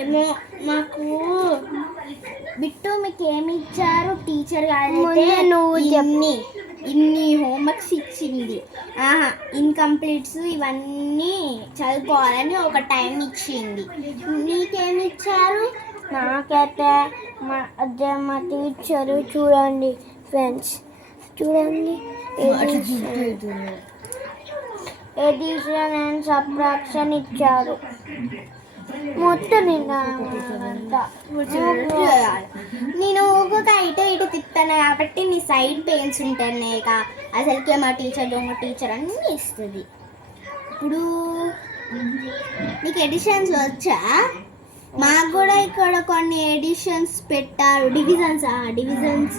ఏమో మాకు బిట్టు మీకు ఏమి ఇచ్చారు టీచర్ గారైతే ఇన్ని హోంవర్క్స్ ఇచ్చింది. ఇన్కంప్లీట్స్ ఇవన్నీ చదువుకోవాలని ఒక టైం ఇచ్చింది. మీకేమి ఇచ్చారు? నాకైతే మా టీచర్ చూడండి ఫ్రెండ్స్, చూడండి ఎడిషన్ అండ్ సబ్ట్రాక్షన్ ఇచ్చారు. మొత్తం నేను ఒక్కొక్క ఇటు తిప్పాను కాబట్టి నీ సైడ్ పెయిన్స్ ఉంటున్నాయి. అసలుకే మా టీచర్ దొంగ టీచర్ అన్నీ ఇస్తుంది. ఇప్పుడు నీకు ఎడిషన్స్ వచ్చా? మాకు కూడా ఇక్కడ కొన్ని ఎడిషన్స్ పెట్టారు. డివిజన్స్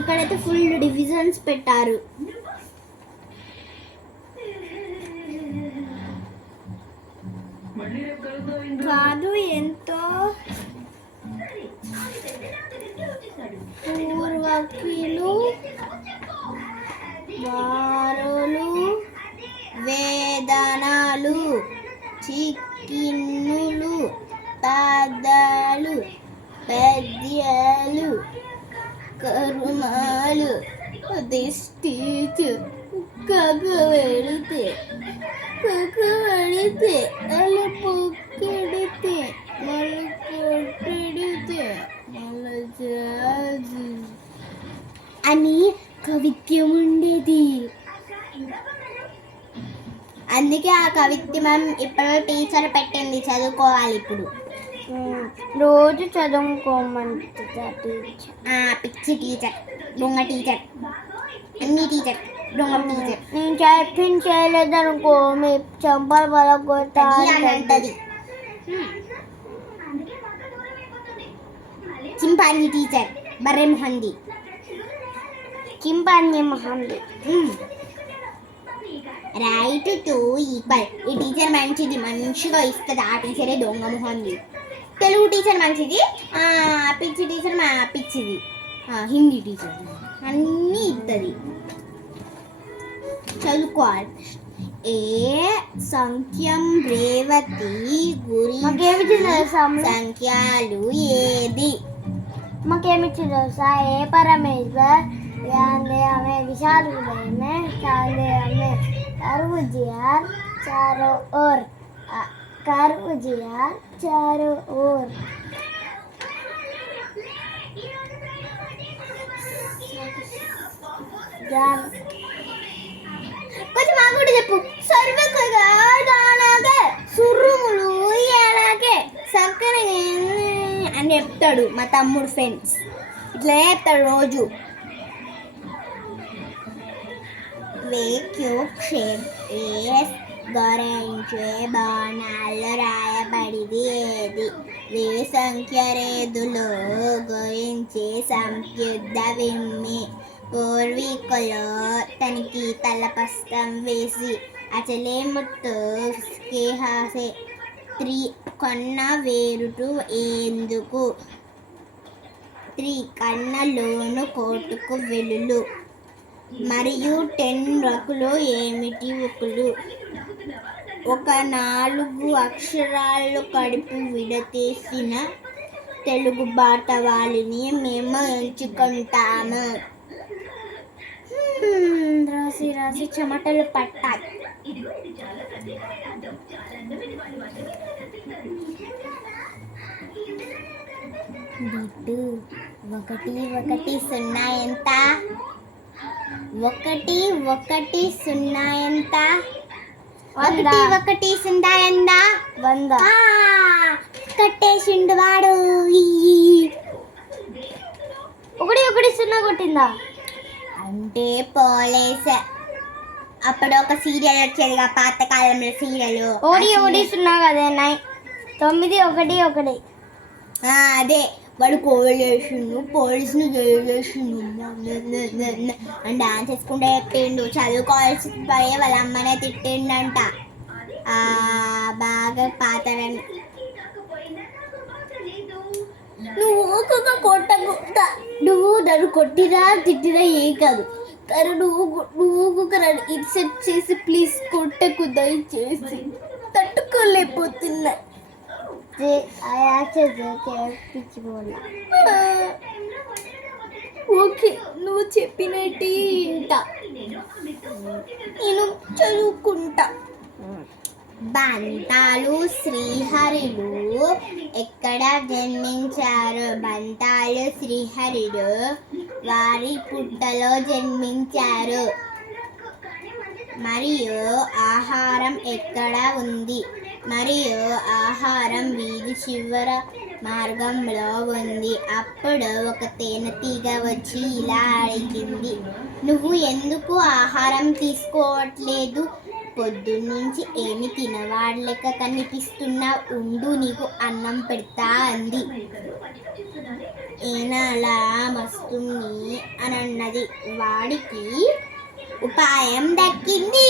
ఇక్కడైతే ఫుల్ డివిజన్స్ పెట్టారు. కాదు ఎంతో పూర్వకులు వారులు వేదనాలు చిక్కిన్నులు పదాలు పద్యాలు కరుమాలు దిష్టిచు కగవెడితే అలా పొక్కెడితే మళ్ళీ కొట్టెడితే మళ్ళీ జాజు అని కవిత్యం ఉండేది. అందుకే ఆ కవిత్వం ఇప్పుడు టీచర్ పెట్టింది, చదువుకోవాలి. ఇప్పుడు రోజు చదువుకోమంటుంది టీచర్. పిచ్చి టీచర్, దొంగ టీచర్, అన్ని టీచర్ దొంగ టీచర్. నేను చేయలేదనుకో మీ చంపలు పలగొట్టా అంటది. చింపాంజీ టీచర్ బర్రె మొహంది. Right to equal. ఈ టీచర్ మంచిగా ఇస్తుంది. ఆ టీచరే దొంగ మొహంది. తెలుగు టీచర్ మంచిది, పిచ్చి టీచర్ పిచ్చిది. హిందీ టీచర్ అన్నీ ఇస్తుంది. చదువుకోవాలి. ఏ సంఖ్యం రేవతి గురించి సంఖ్యలు ఏది? మాకేమిచ్చింది తెలుసా? ఏ పరమేశ్వర్ हमें विशाल में चांदे हमें तरबूजियार चारों ओर तरबूजियार चारों ओर కొంచెం మా కూడా చెప్పు. సర్వకగా దానాగే సుర్రుములు ఎలాగే సక్కన అని చెప్తాడు మా తమ్ముడు. ఫ్రెండ్స్ ఇట్లా చెప్తాడు రోజు. గురించే బాణాల్లో రాయబడిది ఏది? సంఖ్య రేదులో గురించి సంయుద్ధ విమ్మి పూర్వీకులు తనకి తలపస్తం వేసి అచలే ముత్తు హాసే కొన్న వేరుటు ఎందుకు? కన్నలోను కోటుకు వెలులు మరియు 10 రకులు ఏమిటి? ఒకలు ఒక 4 అక్షరాలు కలిపి విడతీసిన తెలుగు బాట వాళ్ళని మేము ఎంచుకుంటాము. రాసి చెమటలు పట్టాయి. బిట్టు 1 1 0 ఎంత? 1 1 0 ఎంత? 1 1 0 ఎంత? 100. కట్టేసిండు వాడు. 1 1 0 కొట్టిందా అంటే పోలీస్. అప్పుడు ఒక సీరియల్ వచ్చేదిగా, పాతకాలంలో సీరియల్. 1 1 0 కదా, 9 1 1. అదే వాడు కోవిడ్ చేసిండు, పోలీసుని చేసిండు అని డాన్స్ చేసుకుంటే చెప్పిండు. చదువుకోవాల్సి పోయే వాళ్ళ అమ్మనే తిట్టిండంట. బాగా పాతరని. నువ్వు కొట్ట నువ్వు నన్ను కొట్టినా తిట్టినా ఏం కాదు, కానీ నువ్వు ఇది సెట్ చేసి ప్లీజ్ కొట్టకు, దయచేసి తట్టుకోలేకపోతున్నా. పిచ్చిపోలే. ఓకే, నువ్వు చెప్పినట్టు ఇంట నేను చదువుకుంటా. బంతాలు శ్రీహరులు ఎక్కడ జన్మించారు? బంతాలు శ్రీహరులు వారి పుట్టలో జన్మించారు. మరియు ఆహారం ఎక్కడ ఉంది? మరియు ఆహారం వీధి చివర మార్గంలో ఉంది. అప్పుడు ఒక తేనెటీగ వచ్చి ఇలా అడిగింది, నువ్వు ఎందుకు ఆహారం తీసుకోవట్లేదు? పొద్దున్నుంచి ఏమి తినవాడలేక కనిపిస్తున్నావు, ఉండు నీకు అన్నం పెడతా అంది. ఏనాలా వస్తుంది అని అన్నది. వాడికి ఉపాయం దక్కింది.